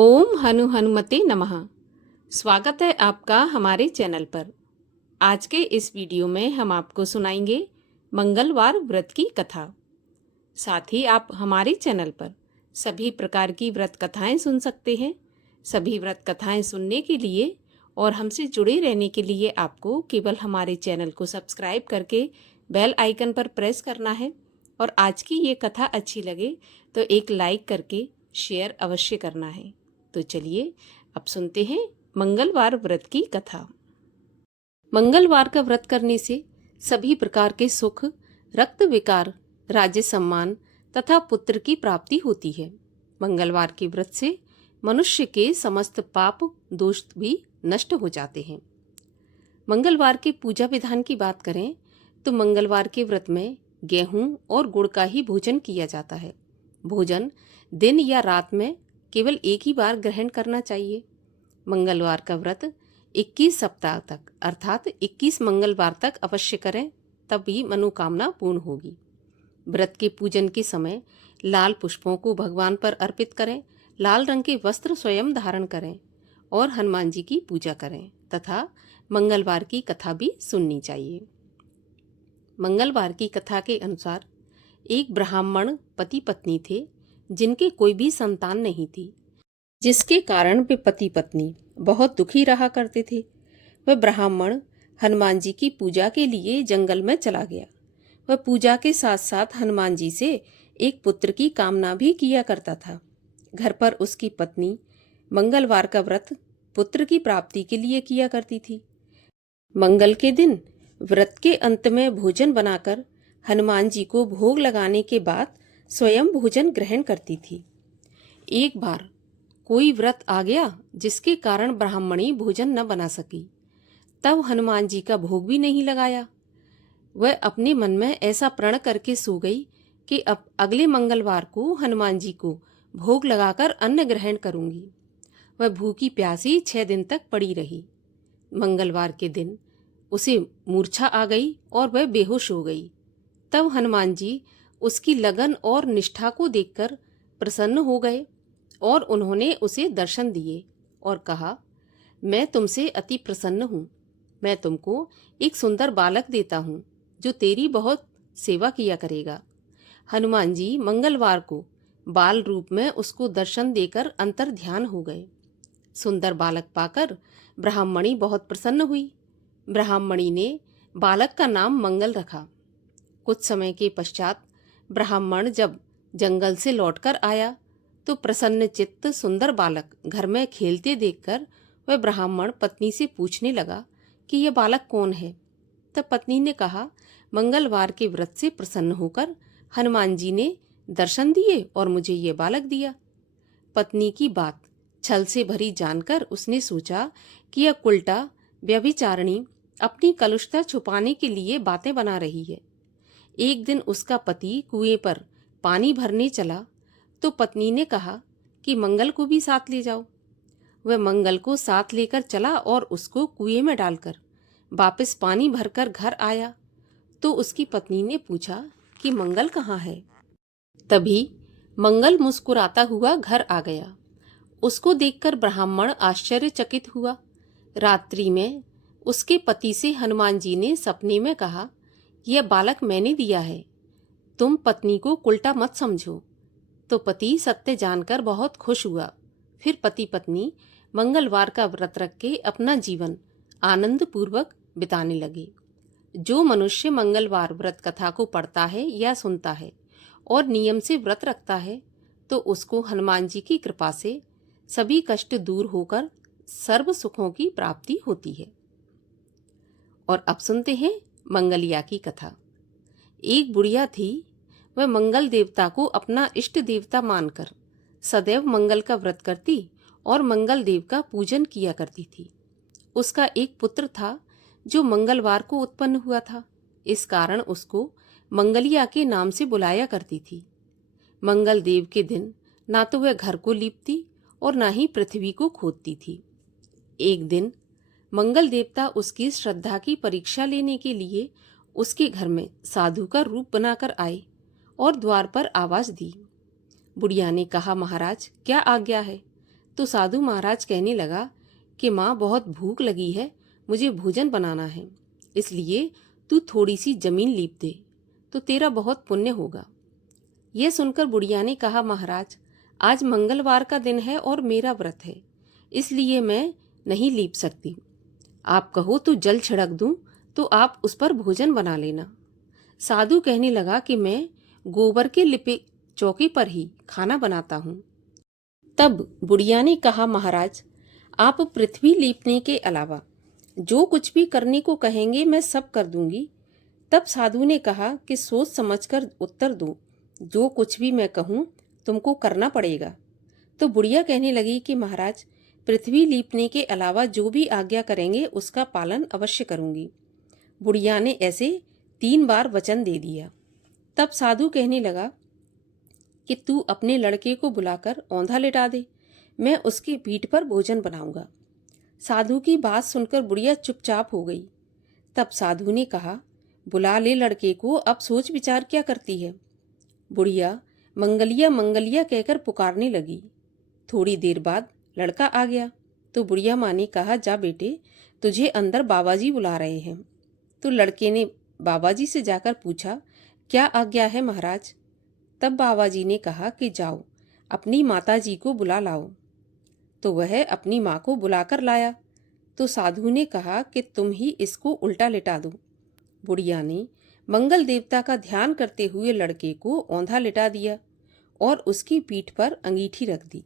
ओम हनु हनुमते नमः। स्वागत है आपका हमारे चैनल पर। आज के इस वीडियो में हम आपको सुनाएंगे मंगलवार व्रत की कथा। साथ ही आप हमारे चैनल पर सभी प्रकार की व्रत कथाएं सुन सकते हैं। सभी व्रत कथाएं सुनने के लिए और हमसे जुड़े रहने के लिए आपको केवल हमारे चैनल को सब्सक्राइब करके बेल आइकन पर प्रेस करना है। और आज की ये कथा अच्छी लगे तो एक लाइक करके शेयर अवश्य करना है। तो चलिए अब सुनते हैं मंगलवार व्रत की कथा। मंगलवार का व्रत करने से सभी प्रकार के सुख, रक्त विकार, राज्य सम्मान तथा पुत्र की प्राप्ति होती है। मंगलवार के व्रत से मनुष्य के समस्त पाप दोष भी नष्ट हो जाते हैं। मंगलवार के पूजा विधान की बात करें तो मंगलवार के व्रत में गेहूं और गुड़ का ही भोजन किया जाता है। भोजन दिन या रात में केवल एक ही बार ग्रहण करना चाहिए। मंगलवार का व्रत 21 सप्ताह तक अर्थात 21 मंगलवार तक अवश्य करें, तभी मनोकामना पूर्ण होगी। व्रत के पूजन के समय लाल पुष्पों को भगवान पर अर्पित करें, लाल रंग के वस्त्र स्वयं धारण करें और हनुमान जी की पूजा करें तथा मंगलवार की कथा भी सुननी चाहिए। मंगलवार की कथा के अनुसार एक ब्राह्मण पति पत्नी थे जिनके कोई भी संतान नहीं थी, जिसके कारण वे पति पत्नी बहुत दुखी रहा करते थे। वह ब्राह्मण हनुमान जी की पूजा के लिए जंगल में चला गया। वह पूजा के साथ साथ हनुमान जी से एक पुत्र की कामना भी किया करता था। घर पर उसकी पत्नी मंगलवार का व्रत पुत्र की प्राप्ति के लिए किया करती थी। मंगल के दिन व्रत के अंत में भोजन बनाकर हनुमान जी को भोग लगाने के बाद स्वयं भोजन ग्रहण करती थी। एक बार कोई व्रत आ गया जिसके कारण ब्राह्मणी भोजन न बना सकी। तब हनुमान जी का भोग भी नहीं लगाया। वह अपने मन में ऐसा प्रण करके सो गई कि अब अगले मंगलवार को हनुमान जी को भोग लगाकर अन्न ग्रहण करूंगी। वह भूखी प्यासी 6 दिन तक पड़ी रही। मंगलवार के दिन उसे मूर्छा आ गई और वह बेहोश हो गई। तब हनुमान जी उसकी लगन और निष्ठा को देखकर प्रसन्न हो गए और उन्होंने उसे दर्शन दिए और कहा, मैं तुमसे अति प्रसन्न हूँ। मैं तुमको एक सुंदर बालक देता हूँ जो तेरी बहुत सेवा किया करेगा। हनुमान जी मंगलवार को बाल रूप में उसको दर्शन देकर अंतर ध्यान हो गए। सुंदर बालक पाकर ब्राह्मणी बहुत प्रसन्न हुई। ब्राह्मणी ने बालक का नाम मंगल रखा। कुछ समय के पश्चात ब्राह्मण जब जंगल से लौटकर आया तो प्रसन्न चित्त सुंदर बालक घर में खेलते देखकर वह ब्राह्मण पत्नी से पूछने लगा कि यह बालक कौन है। तब पत्नी ने कहा, मंगलवार के व्रत से प्रसन्न होकर हनुमान जी ने दर्शन दिए और मुझे ये बालक दिया। पत्नी की बात छल से भरी जानकर उसने सोचा कि यह कुलटा व्यभिचारिणी अपनी कलुषता छुपाने के लिए बातें बना रही है। एक दिन उसका पति कुएं पर पानी भरने चला तो पत्नी ने कहा कि मंगल को भी साथ ले जाओ। वह मंगल को साथ लेकर चला और उसको कुएं में डालकर वापस पानी भरकर घर आया तो उसकी पत्नी ने पूछा कि मंगल कहाँ है। तभी मंगल मुस्कुराता हुआ घर आ गया। उसको देखकर ब्राह्मण आश्चर्यचकित हुआ। रात्रि में उसके पति से हनुमान जी ने सपने में कहा, यह बालक मैंने दिया है, तुम पत्नी को उल्टा मत समझो। तो पति सत्य जानकर बहुत खुश हुआ। फिर पति पत्नी मंगलवार का व्रत रख के अपना जीवन आनंद पूर्वक बिताने लगे। जो मनुष्य मंगलवार व्रत कथा को पढ़ता है या सुनता है और नियम से व्रत रखता है तो उसको हनुमान जी की कृपा से सभी कष्ट दूर होकर सर्व सुखों की प्राप्ति होती है। और अब सुनते हैं मंगलिया की कथा। एक बुढ़िया थी। वह मंगल देवता को अपना इष्ट देवता मानकर सदैव मंगल का व्रत करती और मंगल देव का पूजन किया करती थी। उसका एक पुत्र था जो मंगलवार को उत्पन्न हुआ था। इस कारण उसको मंगलिया के नाम से बुलाया करती थी। मंगल देव के दिन ना तो वह घर को लीपती और ना ही पृथ्वी को खोदती थी। एक दिन मंगल देवता उसकी श्रद्धा की परीक्षा लेने के लिए उसके घर में साधु का रूप बनाकर आए और द्वार पर आवाज दी। बुढ़िया ने कहा, महाराज क्या आज्ञा है। तो साधु महाराज कहने लगा कि माँ बहुत भूख लगी है, मुझे भोजन बनाना है, इसलिए तू थोड़ी सी जमीन लीप दे तो तेरा बहुत पुण्य होगा। यह सुनकर बुढ़िया ने कहा, महाराज आज मंगलवार का दिन है और मेरा व्रत है, इसलिए मैं नहीं लीप सकती। आप कहो तो जल छिड़क दूं तो आप उस पर भोजन बना लेना। साधु कहने लगा कि मैं गोबर के लिपे चौके पर ही खाना बनाता हूँ। तब बुढ़िया ने कहा, महाराज आप पृथ्वी लीपने के अलावा जो कुछ भी करने को कहेंगे मैं सब कर दूंगी। तब साधु ने कहा कि सोच समझकर उत्तर दो, जो कुछ भी मैं कहूँ तुमको करना पड़ेगा। तो बुढ़िया कहने लगी कि महाराज पृथ्वी लीपने के अलावा जो भी आज्ञा करेंगे उसका पालन अवश्य करूंगी। बुढ़िया ने ऐसे 3 बार वचन दे दिया। तब साधु कहने लगा कि तू अपने लड़के को बुलाकर औंधा लिटा दे, मैं उसकी पीठ पर भोजन बनाऊंगा। साधु की बात सुनकर बुढ़िया चुपचाप हो गई। तब साधु ने कहा, बुला ले लड़के को, अब सोच विचार क्या करती है। बुढ़िया मंगलिया मंगलिया कहकर पुकारने लगी। थोड़ी देर बाद लड़का आ गया तो बुढ़िया माँ ने कहा, जा बेटे तुझे अंदर बाबाजी बुला रहे हैं। तो लड़के ने बाबाजी से जाकर पूछा, क्या आज्ञा है महाराज। तब बाबाजी ने कहा कि जाओ अपनी माताजी को बुला लाओ। तो वह अपनी माँ को बुलाकर लाया। तो साधु ने कहा कि तुम ही इसको उल्टा लिटा दो। बुढ़िया ने मंगल देवता का ध्यान करते हुए लड़के को औंधा लिटा दिया और उसकी पीठ पर अंगीठी रख दी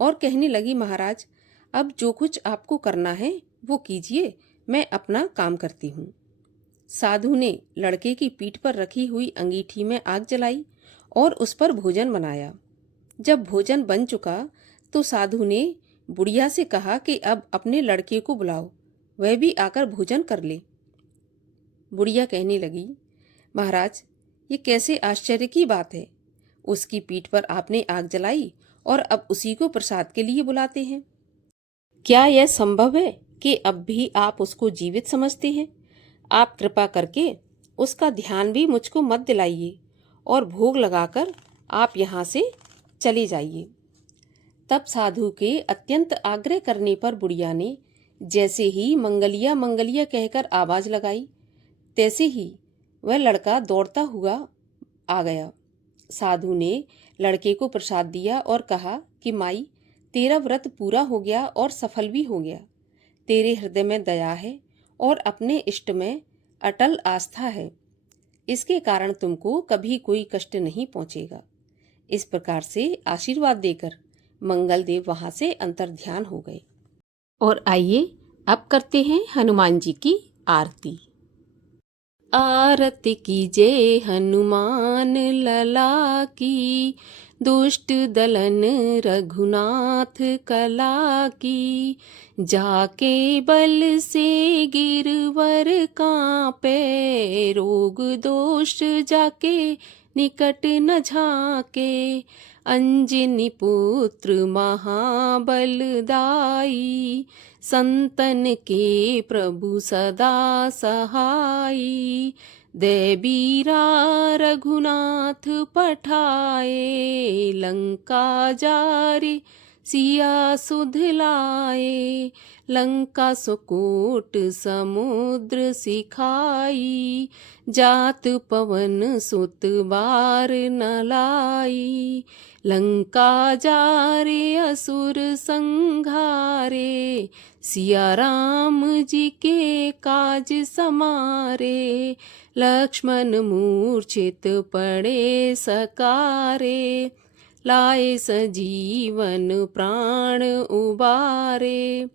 और कहने लगी, महाराज अब जो कुछ आपको करना है वो कीजिए, मैं अपना काम करती हूँ। साधु ने लड़के की पीठ पर रखी हुई अंगीठी में आग जलाई और उस पर भोजन बनाया। जब भोजन बन चुका तो साधु ने बुढ़िया से कहा कि अब अपने लड़के को बुलाओ, वह भी आकर भोजन कर ले। बुढ़िया कहने लगी, महाराज ये कैसे आश्चर्य की बात है, उसकी पीठ पर आपने आग जलाई और अब उसी को प्रसाद के लिए बुलाते हैं। क्या यह संभव है कि अब भी आप उसको जीवित समझते हैं? आप कृपा करके उसका ध्यान भी मुझको मत दिलाइए और भोग लगाकर आप यहाँ से चले जाइए। तब साधु के अत्यंत आग्रह करने पर बुढ़िया ने जैसे ही मंगलिया मंगलिया कहकर आवाज लगाई, तैसे ही वह लड़का दौड़ता हुआ आ गया। साधु ने लड़के को प्रसाद दिया और कहा कि माई तेरा व्रत पूरा हो गया और सफल भी हो गया। तेरे हृदय में दया है और अपने इष्ट में अटल आस्था है, इसके कारण तुमको कभी कोई कष्ट नहीं पहुंचेगा। इस प्रकार से आशीर्वाद देकर मंगल देव वहां से अंतर्ध्यान हो गए। और आइए अब करते हैं हनुमान जी की आरती। आरती कीजिए हनुमान लला की, दुष्ट दलन रघुनाथ कला की। जाके बल से गिरवर कांपे, रोग दोष जाके निकट न झाके। अंजनी पुत्र महाबलदाई, संतन के प्रभु सदा सहाई। देबीरा रघुनाथ पठाए, लंका जारे सिया सुध लाए। लंका सुकोट समुद्र सिखाई, जात पवन सुत बार न लाई। लंका जारे असुर संघारे, सिया राम जी के काज समारे। लक्ष्मण मूर्छित पड़े सकारे, लाए सजीवन प्राण उबारे।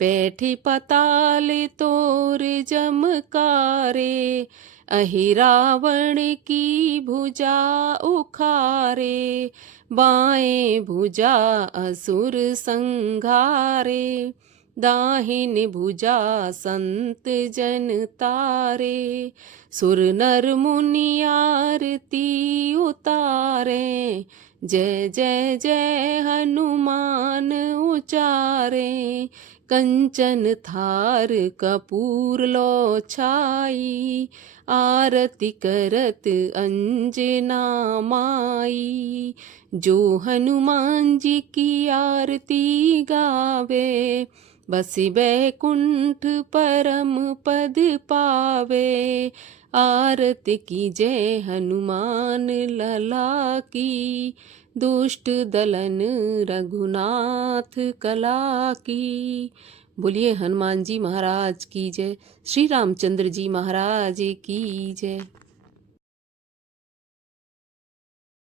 बैठे पताल तोर जमकारे, अहि रावण की भुजा उखारे। बाएं भुजा असुर संघारे, दाहिन भुजा संत जन तारे। सुर नर मुनि आरती उतारे, जय जय जय हनुमान उचारे, कंचन थार कपूर लो छाई, आरती करत अंजना माई। जो हनुमान जी की आरती गावे, बसी बैकुंठ परम पद पावे। आरती की जय हनुमान लला की, दुष्ट दलन रघुनाथ कला की। बोलिए हनुमान जी महाराज की जय, श्री रामचंद्र जी महाराज की जय।